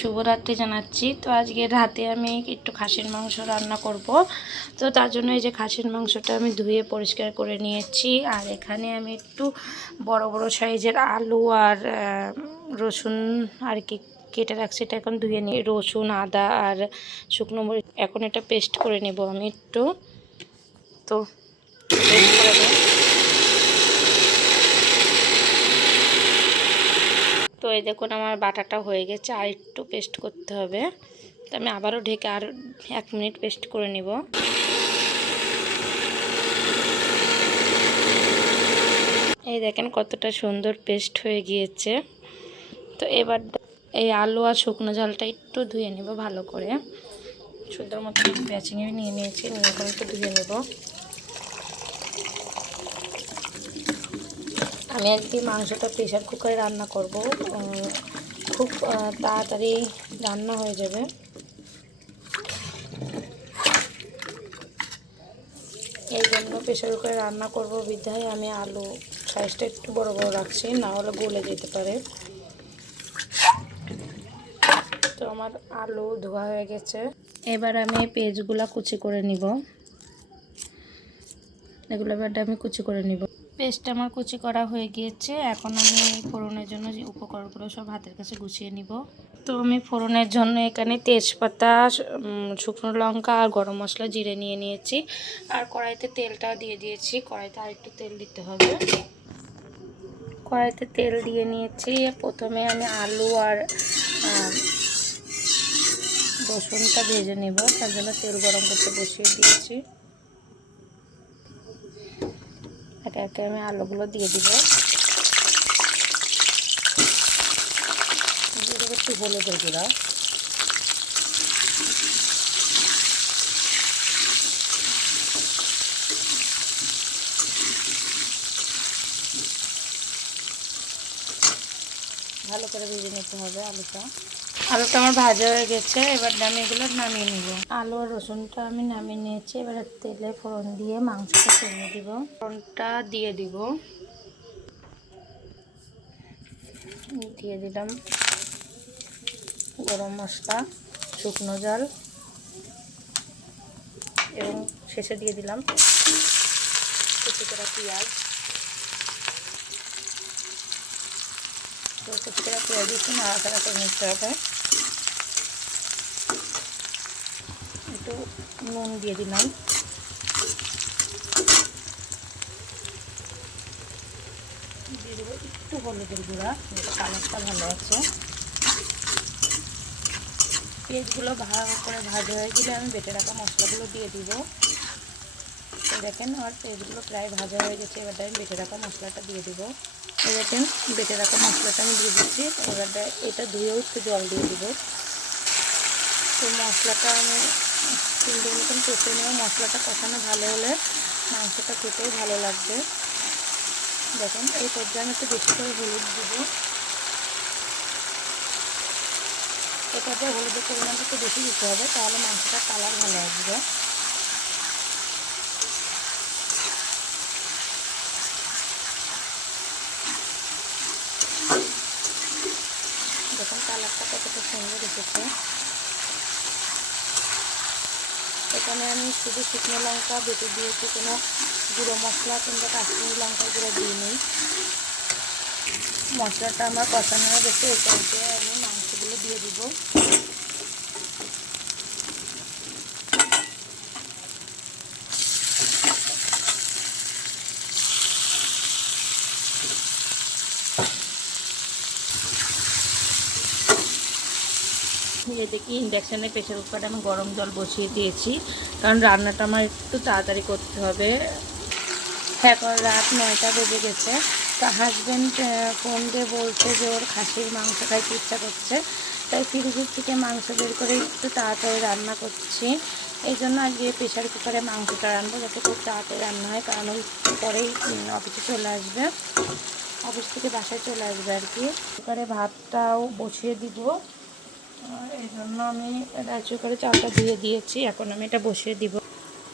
শুভরাত্রি জানাচ্ছি। তো আজকে রাতে আমি একটু খাসির মাংস রান্না করব। তো তার জন্য এই যে খাসির মাংসটা আমি ধুয়ে পরিষ্কার করে নিয়েছি। আর এখানে আমি একটু বড় বড় সাইজের আলু আর রসুন আর কি কেটে রাখছি। এটা এখন ধুয়ে নিই। রসুন, আদা আর শুকনো মরিচ এখন এটা পেস্ট করে নেব আমি একটু। তো পেস্ট করে নেব। তো এই দেখুন আমার বাটাটা হয়ে গেছে, আর একটু পেস্ট করতে হবে। তো আমি আবারও ঢেকে আর 1 মিনিট পেস্ট করে নিব। এই দেখেন কতটা সুন্দর পেস্ট হয়ে গিয়েছে। তো এবার এই আলু আর শুকনো ঝালটা একটু ধুয়ে নেব ভালো করে। সুন্দর মতো বেচিংয়ে নিয়ে নিয়েছি, নিয়ে এখন একটু ধুয়ে নেব। আমি একদিন মাংসটা প্রেশার কুকারে রান্না করব, খুব তাড়াতাড়ি রান্না হয়ে যাবে। এই জন্য প্রেশার কুকারে রান্না করব বিধায় আমি আলু সাইজটা একটু বড় বড় রাখছি, না হলে গলে যেতে পারে। তো আমার আলু ধোয়া হয়ে গেছে। এবার আমি পেঁয়াজগুলো কুচি করে নিব। এগুলো এবার আমি কুচি করে নিব। পেস্টটা আমার কুচি করা হয়ে গিয়েছে। এখন আমি ফোড়নের জন্য যে উপকরণগুলো সব হাতের কাছে গুছিয়ে নিব। তো আমি ফোড়নের জন্য এখানে তেজপাতা, শুকনো লঙ্কা আর গরম মশলা, জিরে নিয়ে নিয়েছি। আর কড়াইতে তেলটা দিয়ে দিয়েছি। কড়াইতে আর একটু তেল দিতে হবে। কড়াইতে তেল দিয়ে নিয়েছি। প্রথমে আমি আলু আর রসুনটা ভেজে নেব, তার জন্য তেল গরম করতে বসিয়ে দিয়েছি। একে একে আমি আলুগুলো দিয়ে দিব। দিয়ে দেবো একটু হলুদের গুঁড়া, ভালো করে ভেজে নিতে হবে আলুটা। আলুটা আমার ভাজা হয়ে গেছে। এবার আমি এগুলো নামিয়ে নিব। আলু আর রসুনটা আমি নামিয়ে নিয়েছি। এবার তেলে ফোড়ন দিয়ে মাংসটা কমিয়ে দিব। ফোড়নটা দিয়ে দিব, দিয়ে দিলাম গরম মশলা, শুকনো ঝাল এবং শেষে দিয়ে দিলাম কুচি করা পেঁয়াজ। তো কুচি করা পেঁয়াজ একটু নাড়াচাড়া করে নিতে হবে। একটু নুন দিয়ে দিলাম, দিয়ে দেবো একটু হলুদের গুঁড়া, কালারটা ভালো আছে। পেঁয়াজগুলো ভালো করে ভাজা হয়ে গেলে আমি বেটে রাখা মশলাগুলো দিয়ে দিব। তো দেখেন আমার পেঁয়াজগুলো প্রায় ভাজা হয়ে গেছে। এবার আমি বেটে রাখা মশলাটা দিয়ে দিব। এই দেখেন বেটে রাখা মশলাটা আমি দিয়ে দিচ্ছি। এবার এটা ধুয়েও একটু জল দিয়ে দিব। তো মশলাটা আমি 3 দিন মতন কষে নেব। মশলাটা কষানো ভালো হলে মাংসটা খেতেও ভালো লাগবে। দেখেন এই পর্যায়ে আমি একটু বেশি করে হলুদ দিব। এই পর্যায়ে হলুদের পরিমাণটা একটু বেশি দিতে হবে, তাহলে মাংসটার কালার ভালো আসবে। দেখুন কালারটা কতটা সুন্দর এসেছে। এখানে আমি শুধু শুকনো লঙ্কা বেটে দিয়েছি, কোনো গুঁড়ো মশলা কিংবা কাশ্মীরি লঙ্কার গুঁড়ো দিইনি। মশলাটা আমার কষানো হয়ে গেছে। এই পর্যায়ে আমি মাংসগুলো দিয়ে দিব। দেখি ইন্ডাকশানে প্রেশার কুকারে আমি গরম জল বসিয়ে দিয়েছি, কারণ রান্নাটা আমার একটু তাড়াতাড়ি করতে হবে। এখন রাত 9টা বেজে গেছে। তা হাজব্যান্ড ফোন দিয়ে বলছে যে ওর খাসির মাংস খাইতে ইচ্ছা করছে, তাই ফ্রিজের থেকে মাংস বের করে একটু তাড়াতাড়ি রান্না করছি। এই জন্য আজকে প্রেশার কুকারে মাংসটা রান্না, যাতে খুব তাড়াতাড়ি রান্না হয়, কারণ ওই পরেই অফিসে চলে আসবে, অফিস থেকে বাসায় চলে আসবে আর কি। কুকারে ভাতটাও বসিয়ে দিব। এই জন্য আমি রাইস কুকারে চালটা ধুয়ে দিয়েছি। এখন আমি এটা বসিয়ে দিব।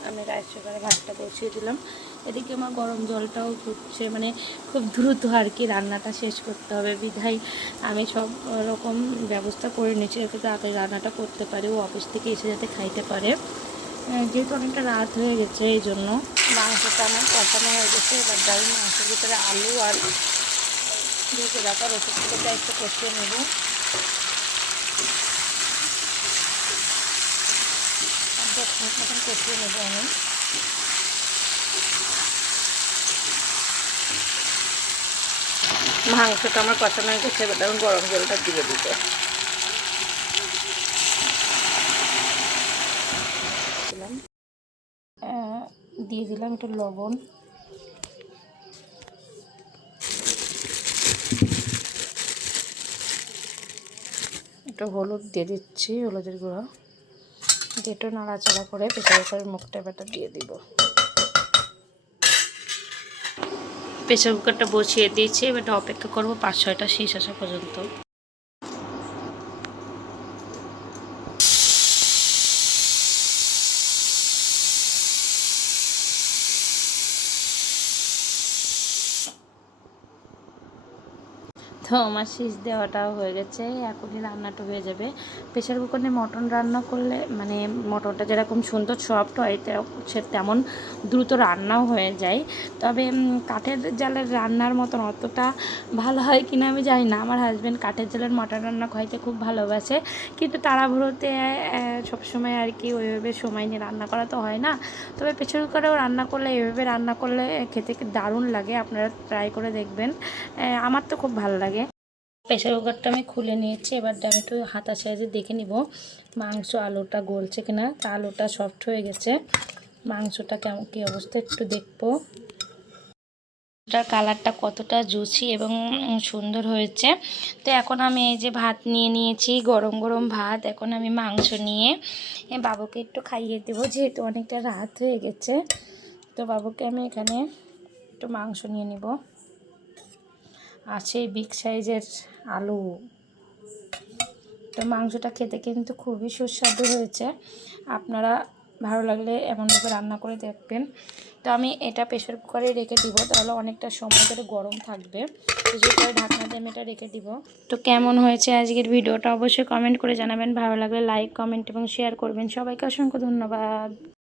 আমি রাইস কুকারে ভাতটা বসিয়ে দিলাম। এদিকে আমার গরম জলটাও ফুটছে, মানে খুব দ্রুত আর কি রান্নাটা শেষ করতে হবে বিধায় আমি সব রকম ব্যবস্থা করে নিচ্ছি যাতে তাড়াতাড়ি রান্নাটা করতে পারে, ও অফিস থেকে এসে যাতে খাইতে পারে। যেহেতু অনেকটা রাত হয়ে গেছে এই জন্য মাংসটা আমার কষানো হয়ে গেছে। এবার ডাল মাংসের ভিতরে আলু আর ভেজে রাখা রসুনটা একটু কষিয়ে নেব। মতন কষিয়ে নেবো আমি। মাংসটা আমার কষানো হয়ে গেছে, এবার আমি গরম জলটা দিয়ে দিতে দিয়ে দিলাম একটু লবণ, একটু হলুদ দিয়ে দিচ্ছি, হলুদের গুঁড়ো দিয়ে একটু নাড়াচাড়া করে প্রেসার কুকারের মুখটা এবারটা দিয়ে দিব। প্রেসার কুকারটা বসিয়ে দিয়েছি, এবারটা অপেক্ষা করবো 5-6টা শেষ আসা পর্যন্ত। তো আমার শীষ দেওয়াটাও হয়ে গেছে, এখনই রান্নাটা হয়ে যাবে। প্রেশার কুকারে মটন রান্না করলে মানে মটনটা যেরকম সুন্দর সফট হয় তেমন দ্রুত রান্নাও হয়ে যায়। তবে কাঠের জালের রান্নার মতন অতটা ভালো হয় কিনা আমি জানি না। আমার হাজব্যান্ড কাঠের জালের মটন রান্না খাইতে খুব ভালোবাসে, কিন্তু তাড়াহুড়োতে সবসময় আর কি ওইভাবে সময় নিয়ে রান্না করা তো হয় না। তবে প্রেশার কুকারেও রান্না করলে এভাবে রান্না করলে খেতে দারুণ লাগে, আপনারা ট্রাই করে দেখবেন, আমার তো খুব ভালো লাগে। প্রেসার কুকারটা আমি খুলে নিয়েছি, এবার আমি একটু হাতা সাইজে দেখে নিব মাংস আলুটা গলছে কিনা। তা আলুটা সফট হয়ে গেছে, মাংসটা কেমন কী অবস্থা একটু দেখবো। এটার কালারটা কতটা জুসি এবং সুন্দর হয়েছে। তো এখন আমি এই যে ভাত নিয়ে নিয়েছি, গরম গরম ভাত। এখন আমি মাংস নিয়ে বাবুকে একটু খাইয়ে দেবো, যেহেতু অনেকটা রাত হয়ে গেছে। তো বাবুকে আমি এখানে একটু মাংস নিয়ে নিব। আছে বিগ সাইজের আলু। তো মাংসটা খেতে কিন্তু খুবই সুস্বাদু হয়েছে, আপনারা ভালো লাগলে এমনভাবে রান্না করে দেখবেন। তো আমি এটা প্রেশার কুকারে রেখে দিব, তাহলে অনেকটা সময় ধরে গরম থাকবে। প্রেশার কুকারে ঢাকনা দিয়ে আমি এটা রেখে দিব। তো কেমন হয়েছে আজকের ভিডিওটা অবশ্যই কমেন্ট করে জানাবেন, ভালো লাগলে লাইক কমেন্ট এবং শেয়ার করবেন। সবাইকে অসংখ্য ধন্যবাদ।